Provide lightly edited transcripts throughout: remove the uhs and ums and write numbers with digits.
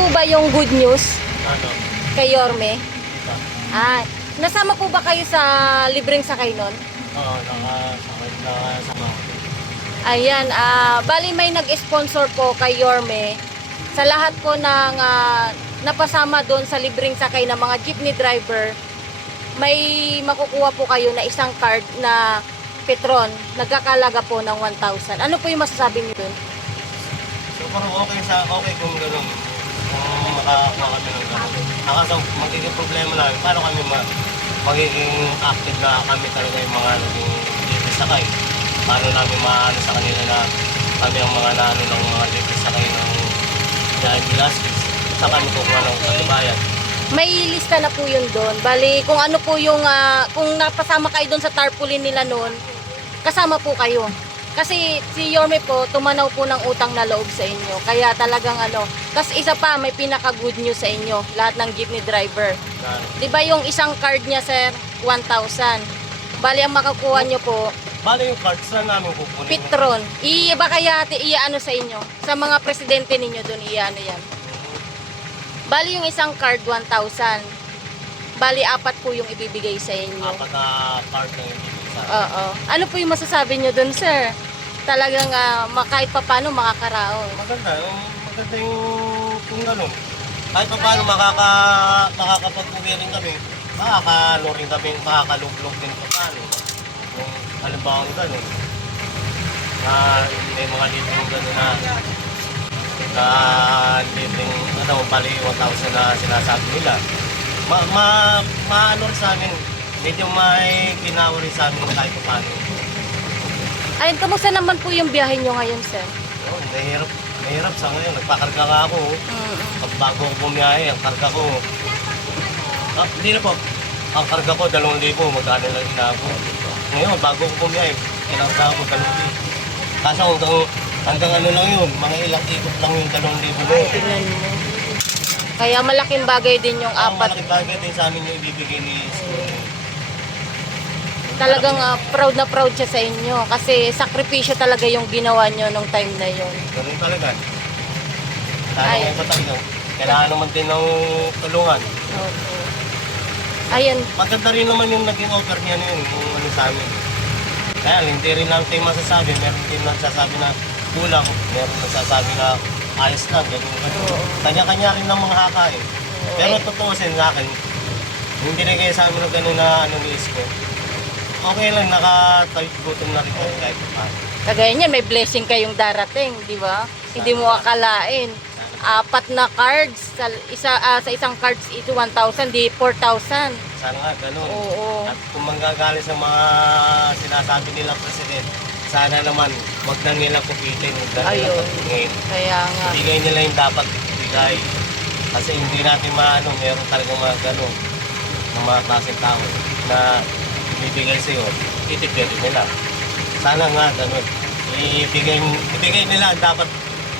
po ba yung good news Ano? kay Yorme? Ito. Nasama po ba kayo sa libreng sakay nun? Oo, nakasama ko. Ayan, bali may nag-sponsor po kay Yorme sa lahat po ng napasama doon sa libreng sakay ng mga jeepney driver. May makukuha po kayo na isang card na Petron, nagkakalaga po ng 1,000. Ano po yung masasabi niyo doon? So, parang okay kung gano'n. Kung makakuha kami ng gano'n. Nakaso, magiging problema namin. Paano kami magiging active na kami talaga yung mga naging libre sakay? Paano namin maano sa kanila na kami ang mga naano ng mga libre sakay ng Jaime Velasquez? Sa kami kukuha ng katibayan. May lista na po yun doon. Bali, kung ano po yung, kung napasama kayo doon sa tarpaulin nila noon, kasama po kayo. Kasi si Yorme po, tumanaw po ng utang na loob sa inyo. Kaya talagang ano, tas isa pa, may pinaka-good news sa inyo, lahat ng jeepney driver. Di ba yung isang card niya, sir, 1,000. Bali, ang makakuha nyo po, Bali yung cards na namin kukunin. Petron. Iba kaya iaano sa inyo? Sa mga presidente ninyo doon, iaano yan. Bali yung isang card 1,000. Bali 4 po yung ibibigay sa inyo. Apat na card na yung ibigay sa akin. Oo. Ano po yung masasabi nyo doon, sir? Talagang kahit pa paano makakaraon. Maganda yung kung gano'n. Kahit pa paano makakapag-uwi rin kami, makakalo rin kami, makakaluglog din pa paano. Kung halimbawa gano'n, na may mga libreng gano'n na libreng, bali 1,000 na sinasabi nila. Maano rin sa amin, medyo may ginawa rin sa amin kahit pa paano. Ayun, kamusta naman po yung biyahe nyo ngayon, sir? Oh, mahirap sa ngayon. Nagpakarga nga ako. Pag bago ako bumiyahe, ang karga ko. Hindi na po. Ang karga ko, 2,000. Magkano lang inako. Ngayon, bago ako bumiyahe, kinarga ako 2,000. Kaso hanggang ano lang yun, mga ilang ikot lang yung 2,000 na yun. Tingnan mo. Kaya malaking bagay din yung Ang 4. malaking bagay din sa amin yung ibibigay ni School. Talagang proud na proud siya sa inyo. Kasi sakripisyo talaga yung ginawa nyo nung time na yon. Ganun talaga. Ay. Tanong ko talaga. Kailangan naman din ng tulungan. Okay. Ayun. Maganda rin naman yung naging offer niya yun, yung ano sa amin. Kaya hindi rin lang tayo masasabi, meron din nagsasabi na kulang, meron nagsasabi na ayos lang, ganun. Kanya-kanya rin ng mga haka eh. Pero totoo sa akin, hindi rin kayo sa amin ng gano'n na ano ni Isko. Okay lang, nakataggutom na rin kayo kahit pa. Kagaya niyan, may blessing kayong darating, di ba? Hindi mo akalain. 4 na cards, sa isang cards ito 1,000, di 4,000. Sana nga, gano'n. Oo. At kung manggagaling sa mga sinasabi nilang president, sana naman, wag na nilang kupitin, wag na nilang Ayun. pagtingin. Kaya nga. Bigay nila yung dapat bigay. Kasi hindi natin maano, meron talagang mga gano'n ng mga klaseng tao na ibibigay sa'yo, itipid nila. Sana nga gano'n. Ibigay nila ang dapat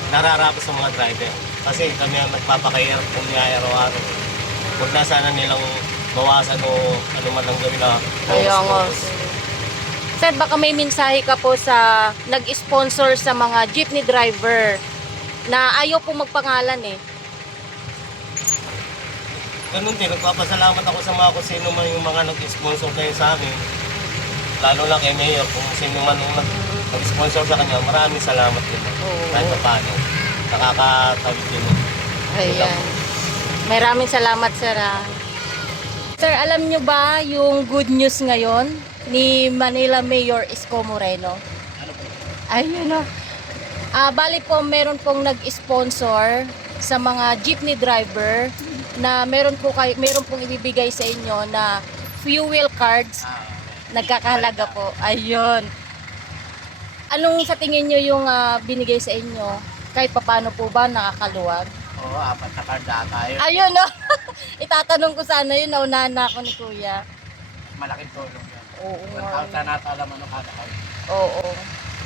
nararapat sa mga driver. Kasi kami ang nagpapakahirap kung niya araw-araw. Huwag na sana nilang bawasan o ano man lang gawin na Kaya nga. Sir, baka may mensahe ka po sa nag-sponsor sa mga jeepney driver na ayaw po magpangalan eh. Ganun din, nagpapasalamat ako sa mga kung sino man yung mga nag-sponsor kayo sa amin. Lalo na kay Mayor, kung sino man yung nag-sponsor sa kanya, maraming salamat din. Kahit pa paano, nakakatawid din. Ayan. Maraming salamat, sir. Sir, alam nyo ba yung good news ngayon ni Manila Mayor Isko Moreno? Ayun o. Bali po, meron pong nag-sponsor sa mga jeepney driver na meron pong ibibigay sa inyo na fuel cards. Nagkakahalaga po. Ayun. Anong sa tingin nyo yung binigay sa inyo? Kahit paano po ba nakakaluwag? Oo, 4 na card tayo. Ayun o. Itatanong ko sana yun. Naunahan na ako ni Kuya. Malaking tulong yan. Oo. 1,000 na ito alam ano kada card. Oo.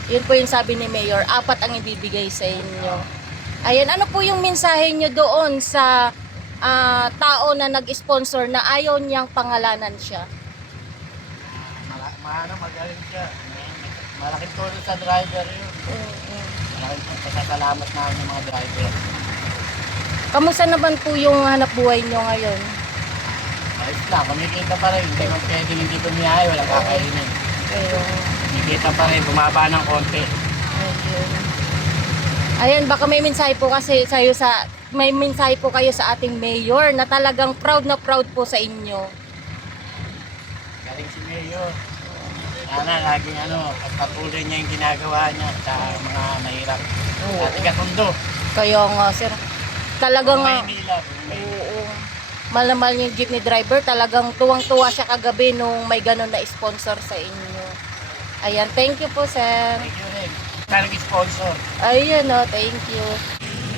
Yun po yung sabi ni Mayor. 4 ang ibibigay sa inyo. Ayan. Ano po yung mensahe nyo doon sa tao na nag-sponsor na ayaw niyang pangalanan siya? Magaling siya. Malaking tulong sa driver yun. Malaking pasasalamat namin ng mga driver. Kamusta naman po yung hanap buhay nyo ngayon? Ayos lang, kumikita pa rin. Hindi kung pwedeng hindi kumiyahe, walang kakainin. Ayun. Kumikita pa rin, bumaba ng konti. Ayun. Ayan, baka may mensahe po kasi may mensahe po kayo sa ating mayor na talagang proud na proud po sa inyo. Galing si Mayor. Sana laging pagpatuloy niya yung ginagawa niya sa mga mahirap. At ikatundo. Kaya nga sir, talagang Maynila. oo. Malamal yung jeepney driver, talagang tuwang-tuwa siya kagabi nung may ganun na sponsor sa inyo. Ayan, thank you po sir. Thank you rin. Karang sponsor. Ayun o, thank you.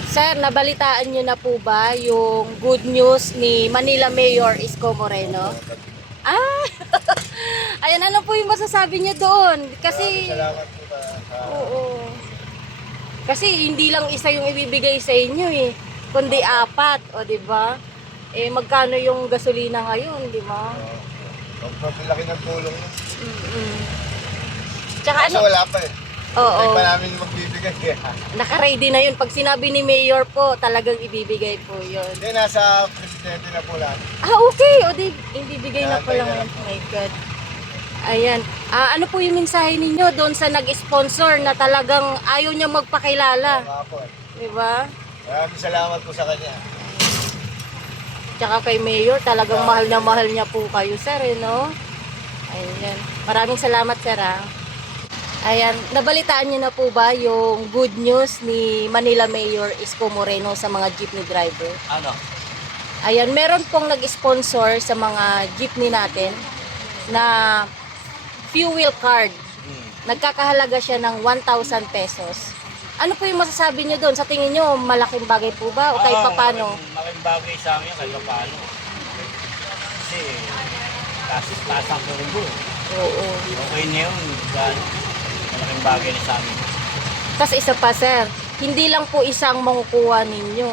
Sir, nabalitaan niyo na po ba yung good news ni Manila Mayor Isko Moreno? Ah! Ayan, ano po yung masasabi niyo doon? Kasi, Salamat po ba sa oo. Kasi hindi lang isa yung ibibigay sa inyo eh, kundi 4, o di ba? Eh magkano yung gasolina ngayon, di ba? laki ng tulong. Mm-mm. Tsaka Kasi ano, wala pa eh. oo, Hindi pa namin magbibigay. naka-ready na yun. Pag sinabi ni Mayor po, talagang ibibigay po yun. Hindi, nasa presidente na po lahat. Ah, okay. O di, ibibigay na pala Nantay na ngayon. lang Oh my God. Ayan. Ano po yung mensahe ninyo doon sa nag-sponsor na talagang ayaw niya magpakilala? Mga po. Di ba? Maraming salamat po sa kanya. Tsaka kay Mayor, talagang mahal na mahal niya po kayo, sir, eh, no? Ayan. Maraming salamat, sir, ah. Ayan. Nabalitaan niyo na po ba yung good news ni Manila Mayor Isko Moreno sa mga jeepney driver? Ano? Ayan, meron pong nag-sponsor sa mga jeepney natin na fuel card. Nagkakahalaga siya ng 1,000 pesos. Ano po yung masasabi niyo doon? Sa tingin niyo, malaking bagay po ba? O kahit papano? Malaking bagay sa amin kahit paano. Kasi, tasang ko rin po. Oo. Okay na yun. Dahil malaking bagay na sa amin. Tapos isa pa, sir, hindi lang po isang makukuha ninyo,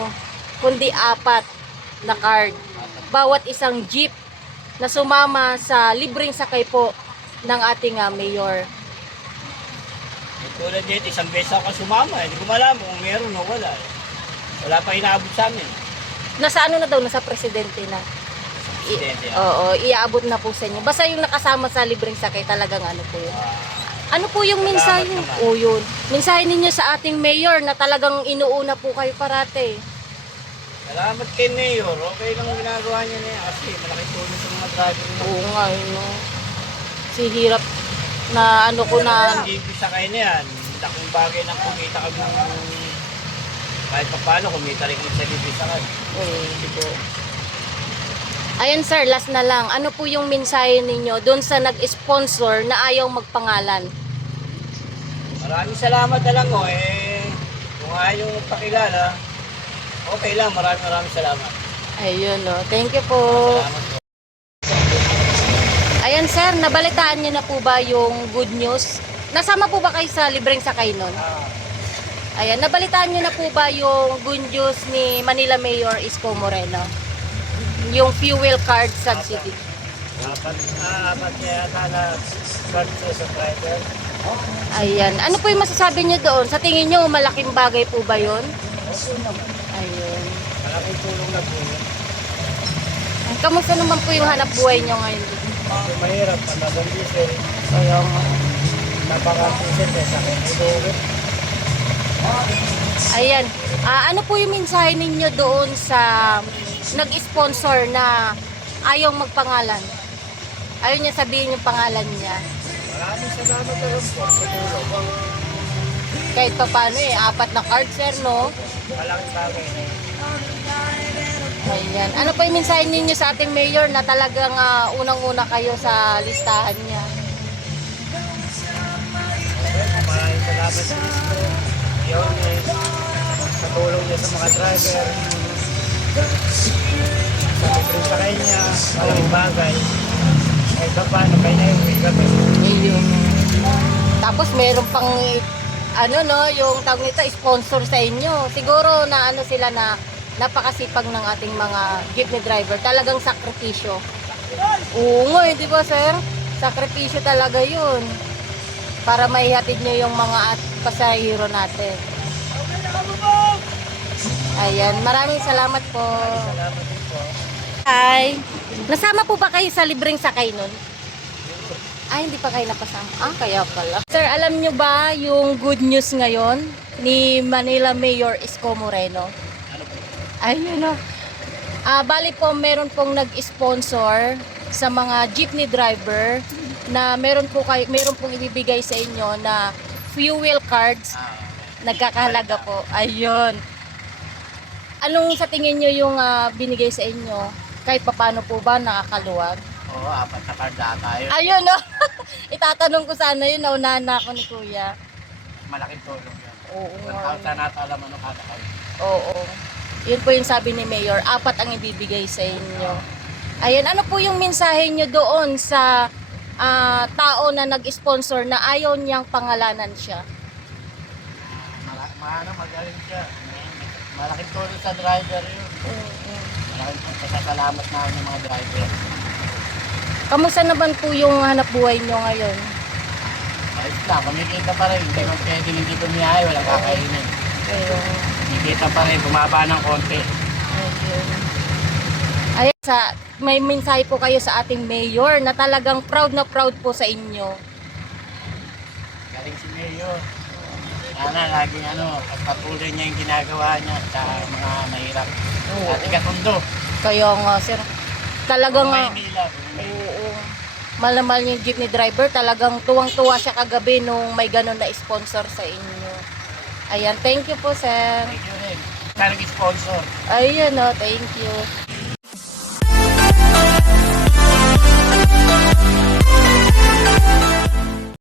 kundi 4 na card. Bawat isang jeep na sumama sa libreng sakay po ng ating mayor. Tulad dito, isang beses ako sumama. Hindi ko malaman kung meron o wala. Wala pa inaabot sa amin. Nasa ano na daw, nasa presidente na. Presidente, Oo, iaabot na po sa inyo. Basta yung nakasama sa libreng sakay talagang ano po yun. Ano po yung mensahe? Salamat naman. O yun. Mensahe ninyo sa ating mayor na talagang inuuna po kayo parate. Salamat kay Mayor. Okay lang ang ginagawa niya na yan. Kasi malaki tulong sa mga driver na. Oo nga, yun, no. Si hirap na ano ko na... Ang libre sa kayo na yan. Laking bagay ng kumita kami ng... Kahit pa paano, kumita rin kami sa libre sa kayo. Diba? Ayan sir, last na lang. Ano po yung mensahe ninyo doon sa nag-sponsor na ayaw magpangalan? Maraming salamat na lang o. Kung ayaw mong pakilala, okay lang. Maraming salamat. Ayun, no. Thank you po. Salamat po. Ayan sir, nabalitaan niyo na po ba yung good news? Nasama po ba kayo sa libreng sakay nun? Ayan, nabalitaan niyo na po ba yung good news ni Manila Mayor Isko Moreno? Yung fuel card subsidy. Apat niya yata na sa driver. Ayan, ano po yung masasabi niyo doon? Sa tingin niyo, malaking bagay po ba yun? Ayun. Malaking tulong na po. Kamusta naman po yung hanap buhay niyo ngayon? Mahirap, panagang diesel. Kaya Napaka-diesel sa akin. ayan. Ano po yung mensahe ninyo doon sa nag-sponsor na ayaw magpangalan? Ayaw niya sabihin yung pangalan niya. Maraming salamat na lang po sa tulong. Kahit pa paano 4 na card, sir, no? Malaking bagay. Ayan. Ano pa yung mensahe ninyo sa ating mayor na talagang unang-una kayo sa listahan niya? Maraming salamat sa Isko. Yun sa tulong niya sa mga driver. Sa libreng sakay niya, malaking bagay. Kahit pa paano, kaya na yung kami. Ayun. Tapos meron pang yung tawag nito, sponsor sa inyo. Siguro na sila na napakasipag ng ating mga jeepney driver. Talagang sakripisyo. Oo nga, di ba sir? Sakripisyo talaga yun. Para maihatid nyo yung mga pasahero natin. Ayan, maraming salamat po. Salamat din po. Hi. Nasama po ba kayo sa libreng sakay nun? Ay, hindi pa kayo napasama. Ah, kaya pala. Sir, alam nyo ba yung good news ngayon ni Manila Mayor Isko Moreno? Ano po? Ayun o. Bali po, meron pong nag-sponsor sa mga jeepney driver na meron pong ibibigay sa inyo na fuel cards. Nagkakahalaga po. Ayun. Anong sa tingin nyo yung binigay sa inyo? Kahit papano po ba nakakaluwag? Oo, 4 na card tayo. Ayun o. Itatanong ko sana yun. Naunahan na ako ni Kuya. Malaking tulong yan. Oo nga. 1,000 na alam ano kada card. Oo. Yun po yung sabi ni Mayor. 4 ang ibibigay sa inyo. Ayan. Ano po yung mensahe nyo doon sa tao na nag-sponsor na ayaw niyang pangalanan siya? Magaling siya. Malaking tulong sa driver yun. Malaking pasasalamat namin ng mga driver. Kamusta naman po yung hanap buhay nyo ngayon? Ayos lang, kumikita pa rin. Hindi man pwedeng hindi kumihay, walang kakainin. Ayun. Kumikita pa rin, bumaba ng konti. Ayun. Ayan, may mensahe po kayo sa ating mayor na talagang proud na proud po sa inyo. Galing si Mayor. Sana laging patuloy niya yung ginagawa niya sa mga mahirap. At ikatundo. Kaya nga, sir. Talagang, Maynila. oo. Malamal yung jeepney driver, talagang tuwang-tuwa siya kagabi nung may ganun na sponsor sa inyo. Ayan, thank you po, sir. Thank you rin. Karang sponsor. Ayun, thank you.